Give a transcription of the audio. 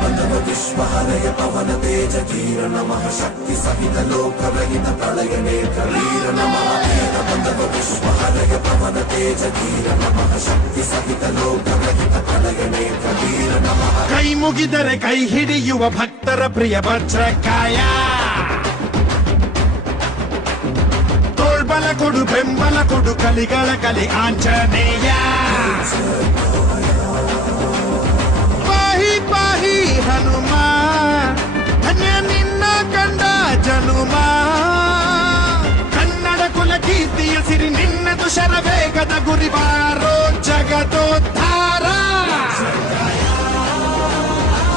ಬಂಧವ ವಿಶ್ವಹರಯ ಪವನ ತೇಜ ಧೀರ ನಮಃ ಶಕ್ತಿ ಸಹಿತ ಲೋಕರಹಿತ ಪ್ರಳಯ ನೇತ್ರ ವೀರ ನಮಃ ವೀರ ಬಂಧವ ವಿಶ್ವಹರಯ ಪವನ ತೇಜ ಧೀರ ನಮಃ ಶಕ್ತಿ ಸಹಿತ ಲೋಕರಹಿತ ಪ್ರಳಯ ನೇತ್ರ ವೀರ ನಮಃ. ಕೈ ಮುಗಿದರೆ ಕೈ ಹಿಡಿಯುವ ಭಕ್ತರ ಪ್ರಿಯ ವಜ್ರಕಾಯ, ತೋಳ್ಬಲ ಕೊಡು ಬೆಂಬಲ ಕೊಡು ಕಲಿಗಳ ಕಲಿ ಆಂಜನೇಯ. ಪಾಹಿ ಪಾಹಿ ಹನುಮ ಧನ್ಯ ನಿನ್ನ ಕಂಡ ಜನುಮ, ಕನ್ನಡ ಕುಲ ಕೀರ್ತಿಯ ಸಿರಿ ನಿನ್ನದು ಶರವೇಗದ ಗುರಿವಾರ.